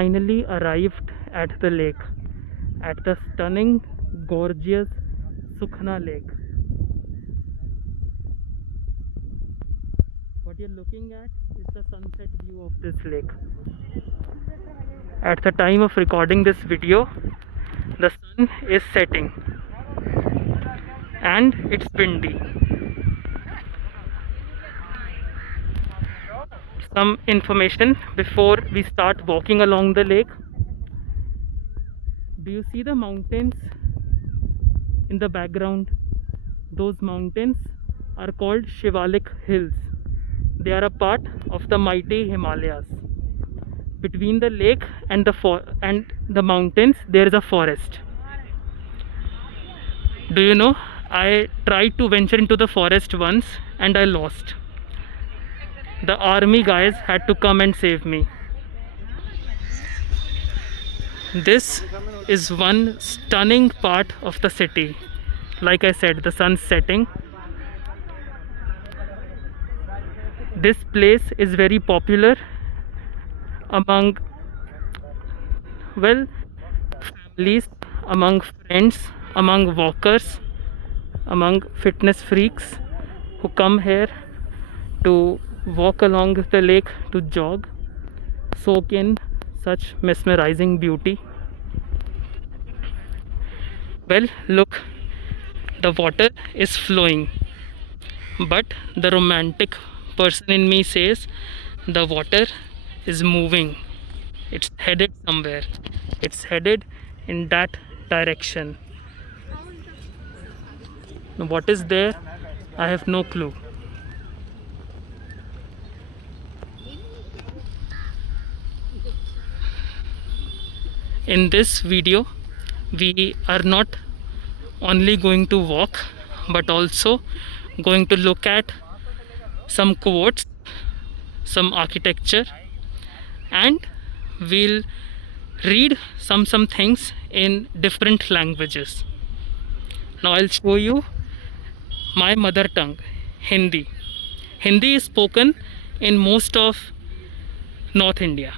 finally arrived at the lake, at the stunning, gorgeous Sukhna Lake. What you're looking at is the sunset view of this lake. At the time of recording this video, the sun is setting and it's windy. Some information before we start walking along the lake. Do you see the mountains in the background? Those mountains are called Shivalik Hills. They are a part of the mighty Himalayas. Between the lake and the mountains, there is a forest. Do you know, I tried to venture into the forest once and I lost. The army guys had to come and save me. This is one stunning part of the city. Like I said, the sun's setting. This place is very popular among, well, families, among friends, among walkers, among fitness freaks who come here to walk along the lake, to jog, soak in such mesmerizing beauty. Well, look, the water is flowing, but the romantic person in me says the water is moving. It's headed somewhere. It's headed in that direction. What is there? I have no clue. In this video, we are not only going to walk, but also going to look at some quotes, some architecture, and we'll read some things in different languages. Now I'll show you my mother tongue, Hindi. Hindi is spoken in most of North India.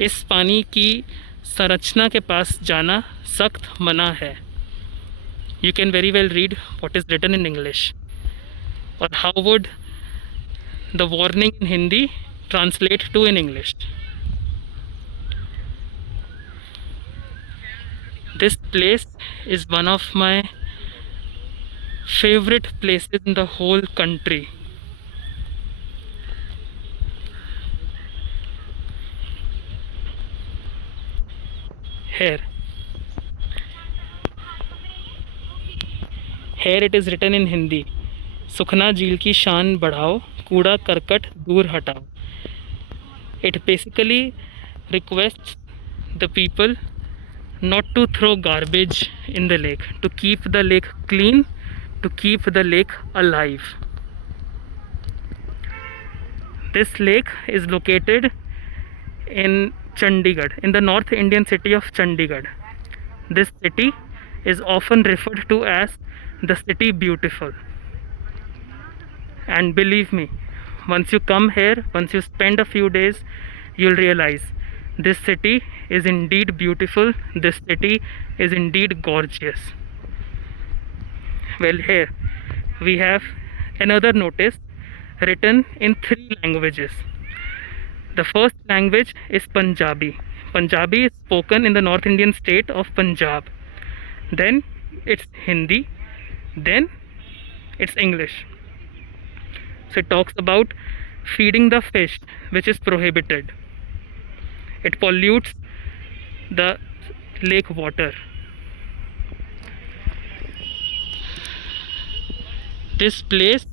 इस पानी की संरचना के पास जाना सख्त मना है. You can very well read what is written in English. Or how would the warning in Hindi translate to in English? This place is one of my favorite places in the whole country. Here it is written in Hindi. सुखना झील की शान बढ़ाओ, कूड़ा करकट दूर हटाओ. It basically requests the people not to throw garbage in the lake, to keep the lake clean, to keep the lake alive. This lake is located in Chandigarh, in the North Indian city of Chandigarh. This city is often referred to as the city beautiful. And believe me, once you come here, once you spend a few days, you'll realize this city is indeed beautiful, this city is indeed gorgeous. Well, here we have another notice written in 3 languages. The first language is Punjabi. Punjabi is spoken in the North Indian state of Punjab. Then it's Hindi. Then it's English. So it talks about feeding the fish, which is prohibited. It pollutes the lake water. This place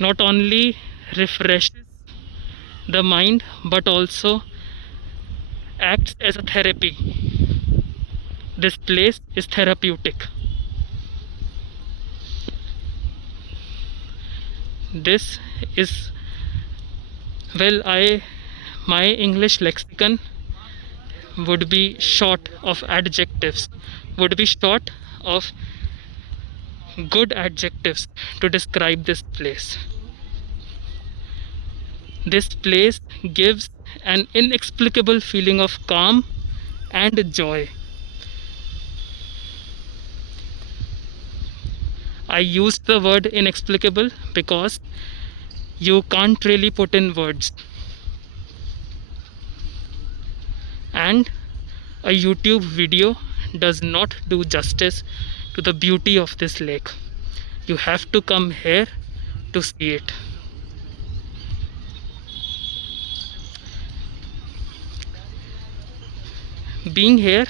not only refreshes the mind but also acts as a therapy. This place is therapeutic. This is, well, my English lexicon would be short of adjectives, would be short of good adjectives to describe this place. This place gives an inexplicable feeling of calm and joy. I used the word inexplicable because you can't really put in words, and a YouTube video does not do justice to the beauty of this lake. You have to come here to see it. Being here,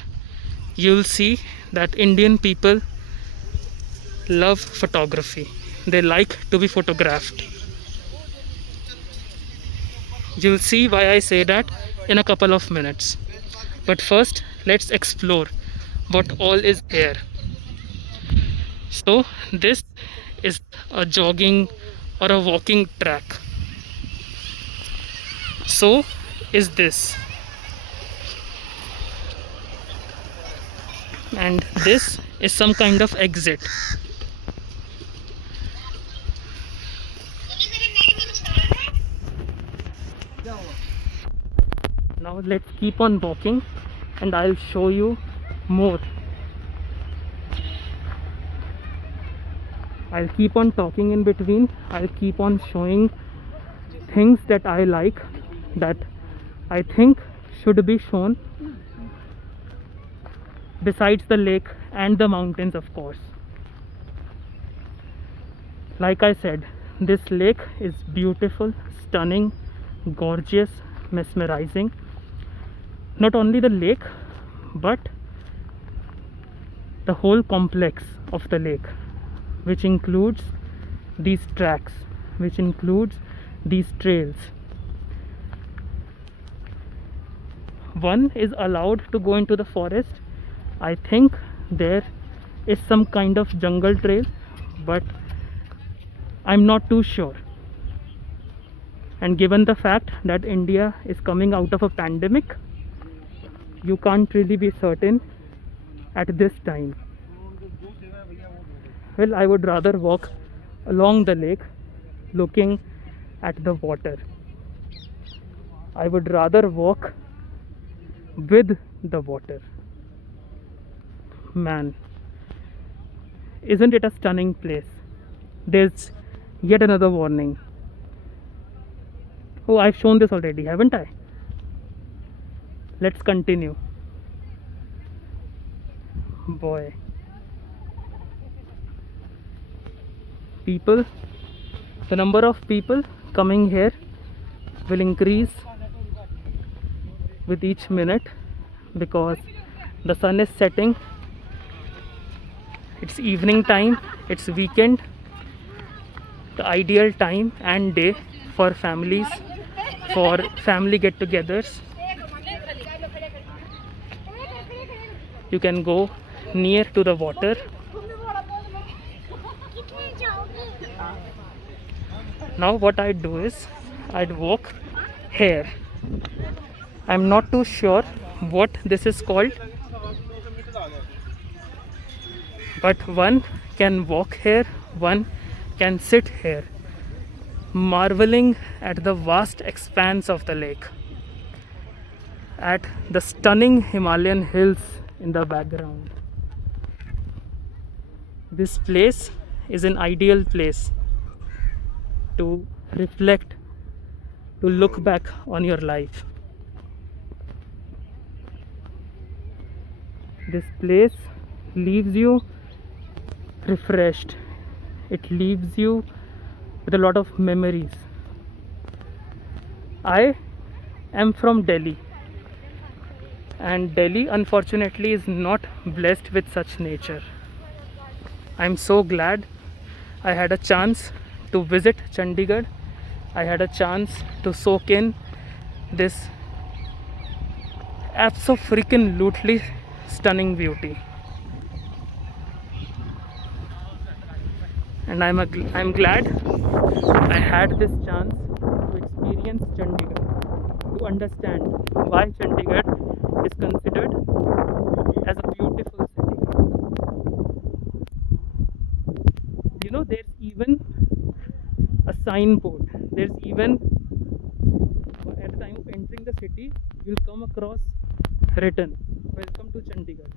you'll see that Indian people love photography. They like to be photographed. You'll see why I say that in a couple of minutes. But first, let's explore what all is here. So, this is a jogging or a walking track. So, is this. And this is some kind of exit. Now let's keep on walking and I'll show you more. I'll keep on talking in between. I'll keep on showing things that I like, that I think should be shown, besides the lake and the mountains, of course. Like I said, this lake is beautiful, stunning, gorgeous, mesmerizing. Not only the lake, but the whole complex of the lake, which includes these tracks, which includes these trails. One is allowed to go into the forest. I think there is some kind of jungle trail, but I'm not too sure. And given the fact that India is coming out of a pandemic, you can't really be certain at this time. Well, I would rather walk along the lake looking at the water. I would rather walk with the water. Man, isn't it a stunning place? There's yet another warning. Oh, I've shown this already, haven't I? Let's continue. Boy. People, the number of people coming here will increase with each minute because the sun is setting. It's evening time, it's weekend, the ideal time and day for families, for family get-togethers. You can go near to the water. Now what I'd do is I'd walk here. I'm not too sure what this is called, but one can walk here, one can sit here, marveling at the vast expanse of the lake, at the stunning Himalayan hills in the background. This place is an ideal place to reflect, to look back on your life. This place leaves you refreshed. It leaves you with a lot of memories. I am from Delhi, and Delhi unfortunately is not blessed with such nature. I'm so glad I had a chance to visit Chandigarh. I had a chance to soak in this absolutely stunning beauty. And I'm glad I had this chance to experience Chandigarh, to understand why Chandigarh is considered as a beautiful city. You know, there's even a signboard. There's even, at the time of entering the across written, "Welcome to Chandigarh,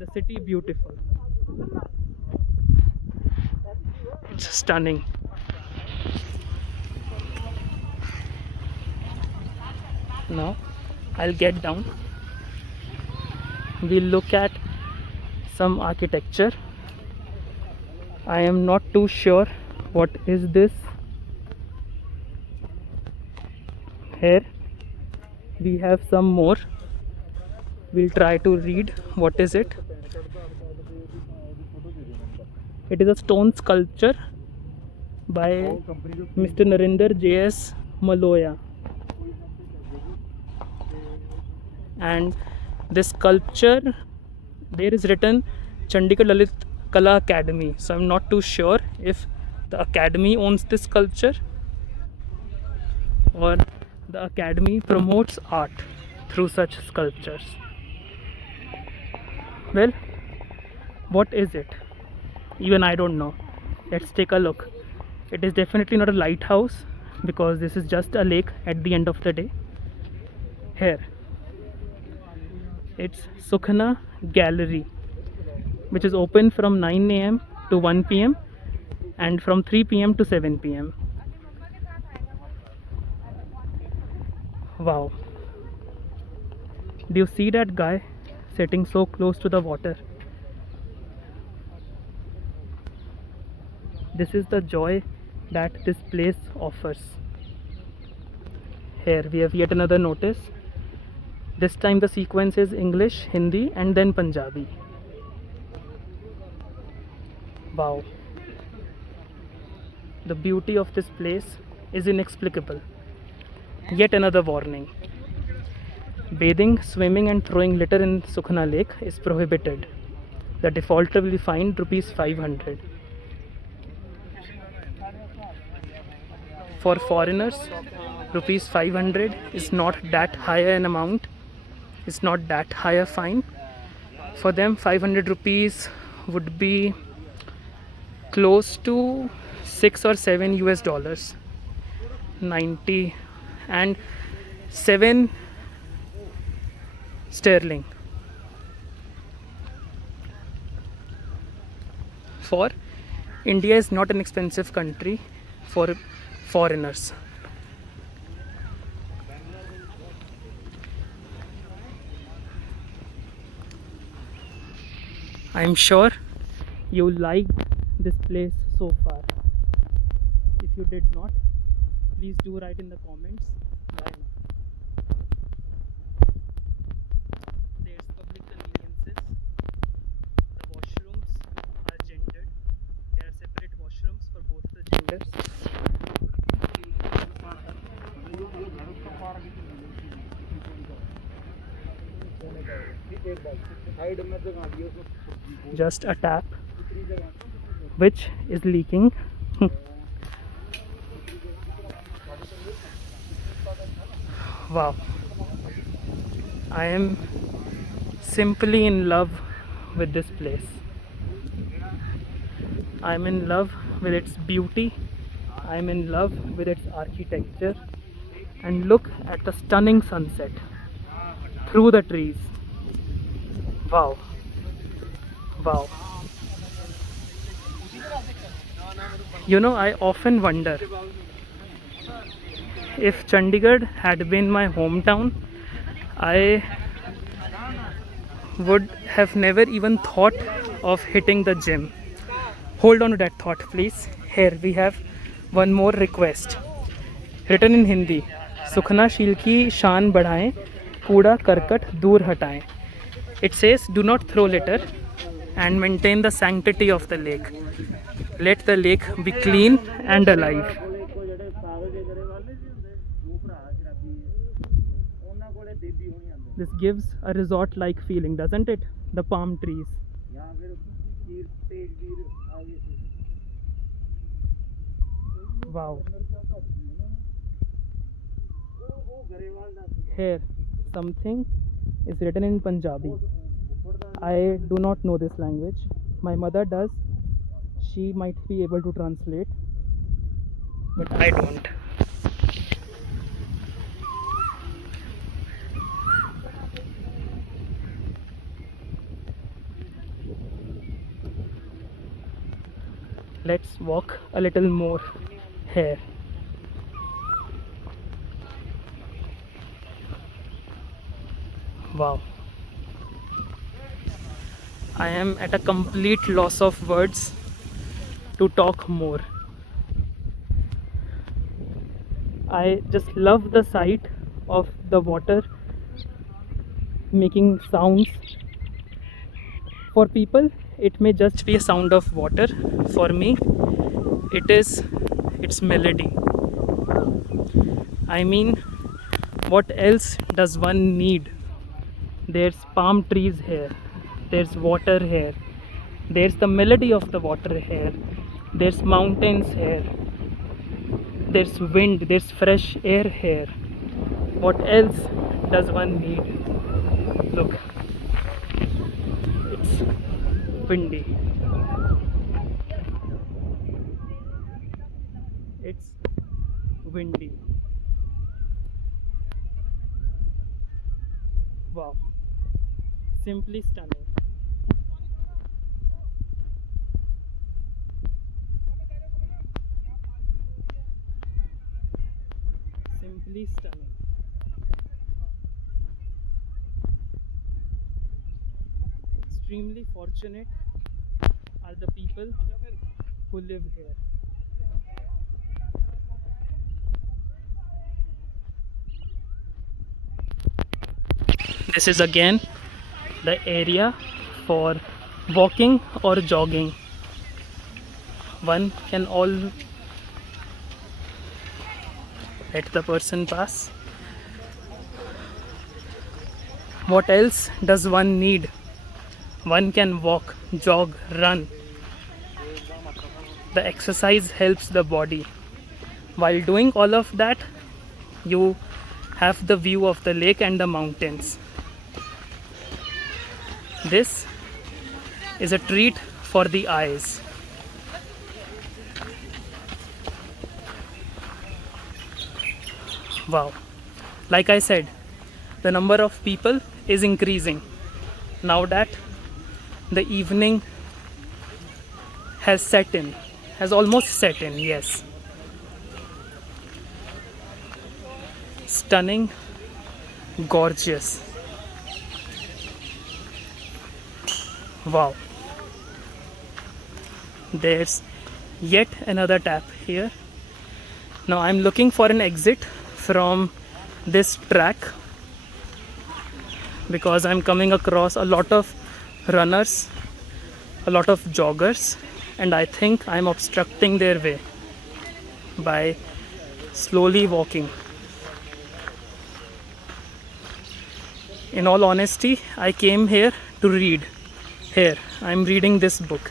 the city beautiful." It's stunning. Now I'll get down. We'll look at some architecture. I am not too sure what is this. Here we have some more. We'll try to read what is it. It is a stone sculpture by Mr. Narinder J.S. Maloya, and this sculpture, there is written Chandigarh Lalit Kala Academy. So I'm not too sure if the academy owns this sculpture or the academy promotes art through such sculptures. Well, what is it? Even I don't know. Let's take a look. It is definitely not a lighthouse because this is just a lake at the end of the day. Here, it's Sukhna Gallery, which is open from 9 a.m. to 1 p.m. and from 3 p.m. to 7 p.m. Wow. Do you see that guy sitting so close to the water? This is the joy that this place offers. Here we have yet another notice. This time the sequence is English, Hindi, and then Punjabi. Wow. The beauty of this place is inexplicable. Yet another warning. Bathing, swimming and throwing litter in Sukhna Lake is prohibited. The defaulter will be fined rupees 500. For foreigners, rupees 500 is not that high an amount. It's not that high a fine. For them, 500 rupees would be close to 6 or 7 US dollars, 90 and 7 sterling. For India is not an expensive country for foreigners. I'm sure you liked this place so far. If you did not, please do write in the comments why not. There's public conveniences. The washrooms are gendered. There are separate washrooms for both the genders. Just a tap which is leaking. Wow, I am simply in love with this place. I'm in love with its beauty. I'm in love with its architecture. And look at the stunning sunset through the trees. Wow. Wow. You know, I often wonder if Chandigarh had been my hometown, I would have never even thought of hitting the gym. Hold on to that thought, please. Here we have one more request. Written in Hindi. Sukhna शील की शान बढ़ाएं, कूड़ा करकट दूर हटाएं. It says, do not throw litter and maintain the sanctity of the lake. Let the lake be clean and alive. This gives a resort-like feeling, doesn't it? The palm trees. Wow. Here, something is written in Punjabi. I do not know this language. My mother does. She might be able to translate, but I don't. Let's walk a little more here. Wow. I am at a complete loss of words to talk more. I just love the sight of the water making sounds. For people, it may just be a sound of water. For me, it is its melody. I mean, what else does one need? There's palm trees here, there's water here, there's the melody of the water here, there's mountains here, there's wind, there's fresh air here. What else does one need? Look, it's windy. It's windy. Wow, simply stunning. Simply stunning. Extremely fortunate are the people who live here. This is again the area for walking or jogging. One can all let the person pass. What else does one need? One can walk, jog, run. The exercise helps the body. While doing all of that, you have the view of the lake and the mountains. This is a treat for the eyes. Wow. Like I said, the number of people is increasing. Now that the evening has set in, has almost set in, yes. Stunning, gorgeous. Wow. There's yet another tap here. Now I'm looking for an exit from this track because I'm coming across a lot of runners, a lot of joggers, and I think I'm obstructing their way by slowly walking. In all honesty, I came here to read. Here, I'm reading this book,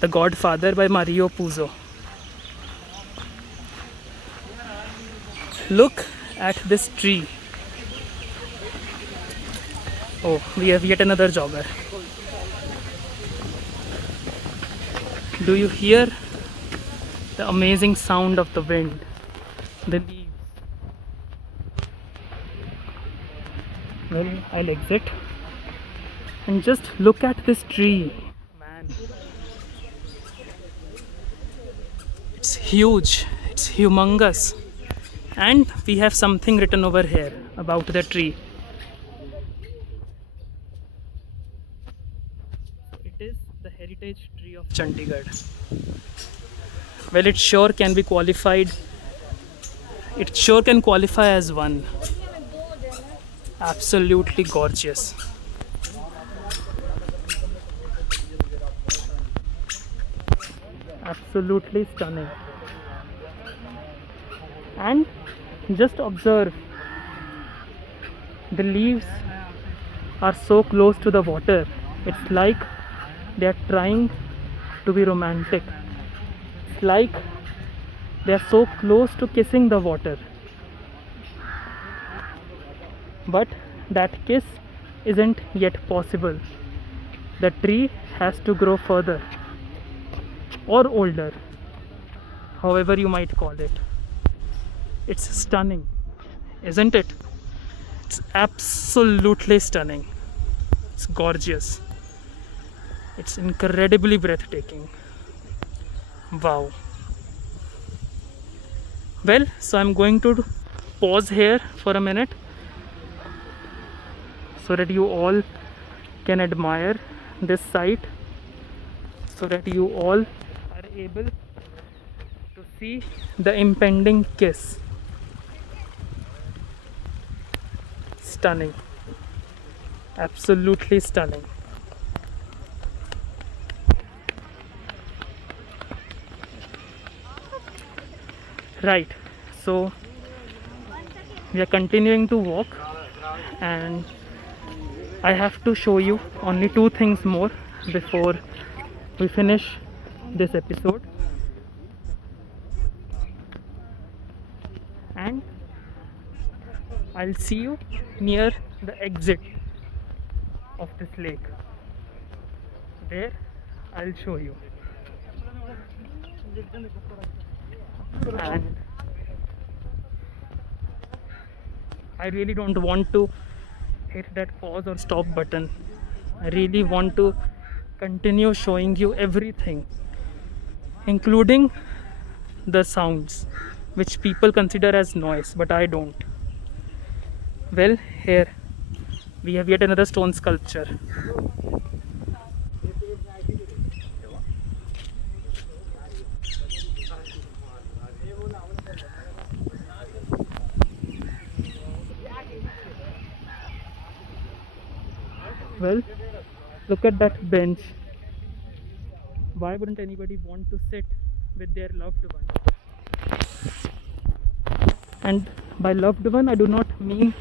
The Godfather by Mario Puzo. Look at this tree. Oh, we have yet another jogger. Do you hear the amazing sound of the wind? The leaves. Well, I'll exit and just look at this tree. Man, it's huge, it's humongous. And we have something written over here about the tree. It is the heritage tree of Chandigarh. Well, it sure can be qualified. It sure can qualify as one. Absolutely gorgeous. Absolutely stunning. And just observe, the leaves are so close to the water. It's like they are trying to be romantic. It's like they are so close to kissing the water. But that kiss isn't yet possible. The tree has to grow further or older, however you might call it. It's stunning, isn't it? It's absolutely stunning. It's gorgeous. It's incredibly breathtaking. Wow. Well, so I'm going to pause here for a minute so that you all can admire this site, so that you all are able to see the impending kiss. Stunning, absolutely stunning. Right, so we are continuing to walk, and I have to show you only two things more before we finish this episode. And I'll see you near the exit of this lake. There, I'll show you. And I really don't want to hit that pause or stop button. I really want to continue showing you everything, including the sounds which people consider as noise, but I don't. Well, here we have yet another stone sculpture. Well, look at that bench. Why wouldn't anybody want to sit with their loved one? And by loved one, I do not mean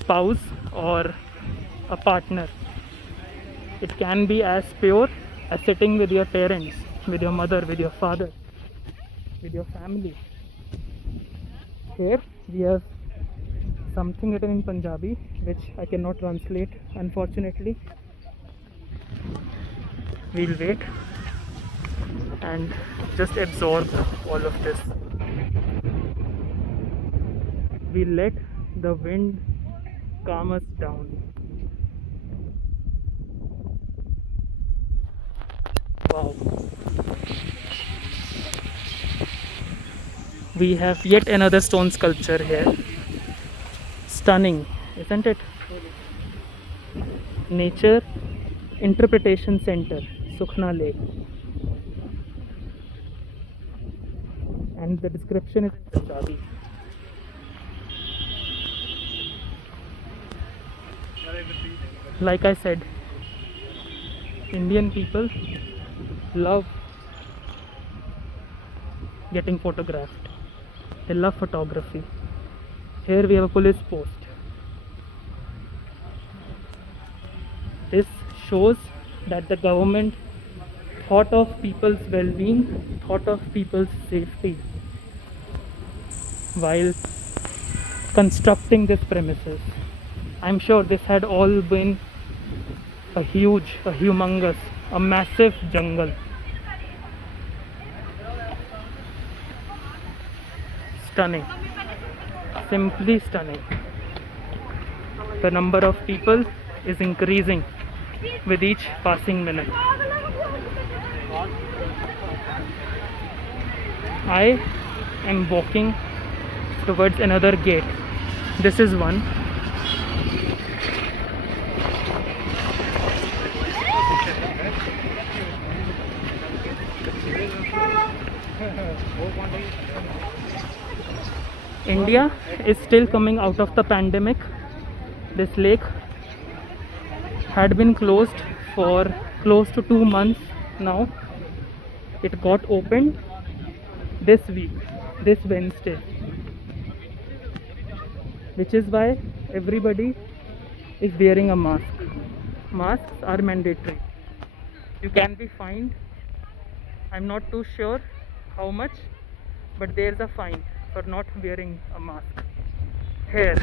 spouse or a partner. It can be as pure as sitting with your parents, with your mother, with your father, with your family. Here we have something written in Punjabi which I cannot translate, unfortunately. We'll wait and just absorb all of this. We let the wind calm us down. Wow. We have yet another stone sculpture here. Stunning, isn't it? Nature Interpretation Center, Sukhna Lake. And the description is in Punjabi. Like I said, Indian people love getting photographed. They love photography. Here we have a police post. This shows that the government thought of people's well-being, thought of people's safety while constructing this premises. I'm sure this had all been a humongous, a massive jungle. Stunning, simply stunning. The number of people is increasing with each passing minute. I am walking towards another gate. This is one. India is still coming out of the pandemic. This lake had been closed for close to 2 months now. It got opened this week, this Wednesday, which is why everybody is wearing a mask. Masks are mandatory. You can be fined. I'm not too sure how much, but there's a fine for not wearing a mask. Here,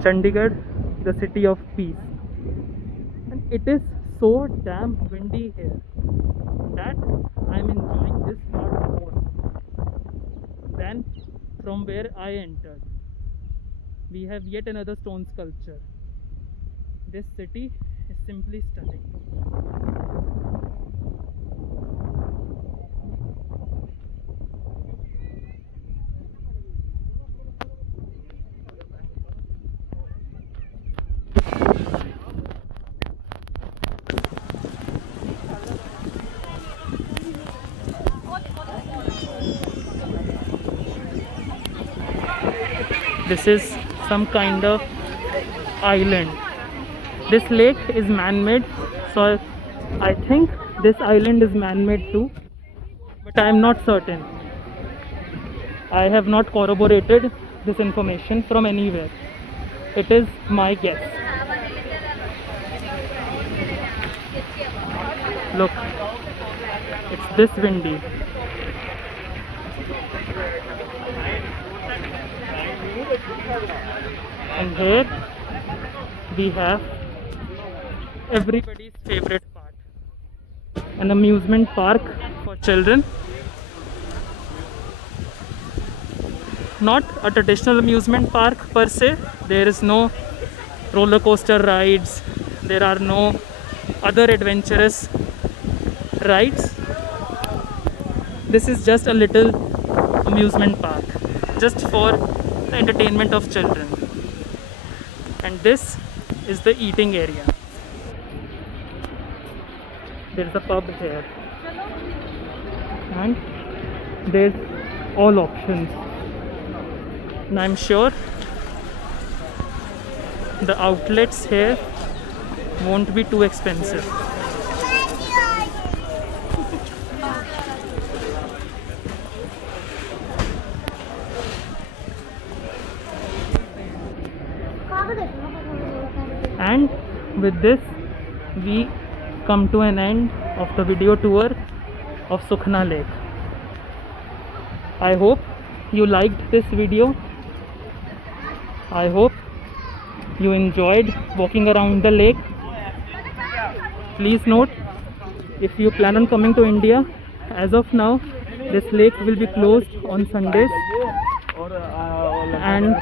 Chandigarh, the city of peace. And it is so damn windy here that I'm enjoying this part more than from where I entered. We have yet another stone sculpture. This city is simply stunning. This is some kind of island. This lake is man-made, so I think this island is man-made too, but I am not certain. I have not corroborated this information from anywhere. It is my guess. Look, it's this windy. And here we have everybody's favorite part, an amusement park for children. Not a traditional amusement park per se. There is no roller coaster rides, there are no other adventurous rides. This is just a little amusement park, just for the entertainment of children. And this is the eating area. There is a pub here, and there's all options. And I'm sure the outlets here won't be too expensive. And with this we come to an end of the video tour of Sukhna Lake. I hope you liked this video. I hope you enjoyed walking around the lake. Please note, if you plan on coming to India, as of now this lake will be closed on Sundays, and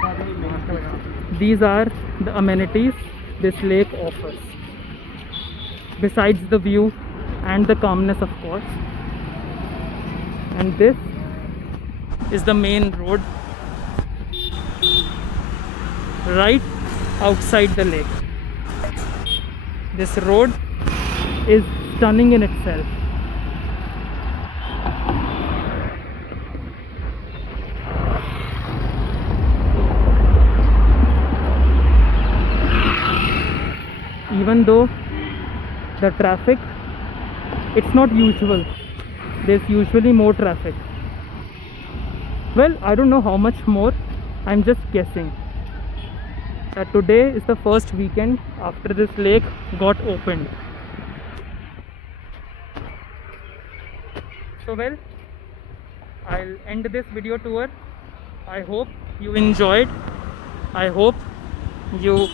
these are the amenities this lake offers, besides the view and the calmness, of course. And this is the main road right outside the lake. This road is stunning in itself. Even though the traffic, it's not usual, there's usually more traffic. Well, I don't know how much more, I'm just guessing that today is the first weekend after this lake got opened. So well, I'll end this video tour. I hope you enjoyed. I hope you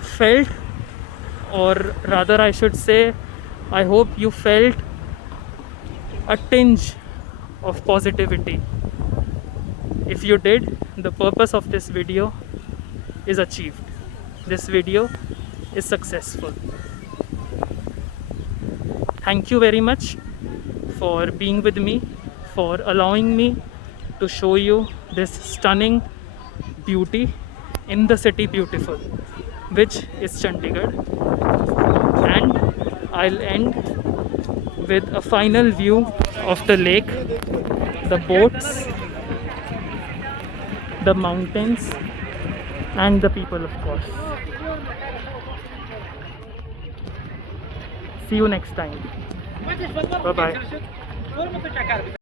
felt, or rather I should say, I hope you felt a tinge of positivity. If you did, the purpose of this video is achieved. This video is successful. Thank you very much for being with me, for allowing me to show you this stunning beauty in the city beautiful, which is Chandigarh. And I'll end with a final view of the lake, the boats, the mountains, and the people, of course. See you next time. Bye bye.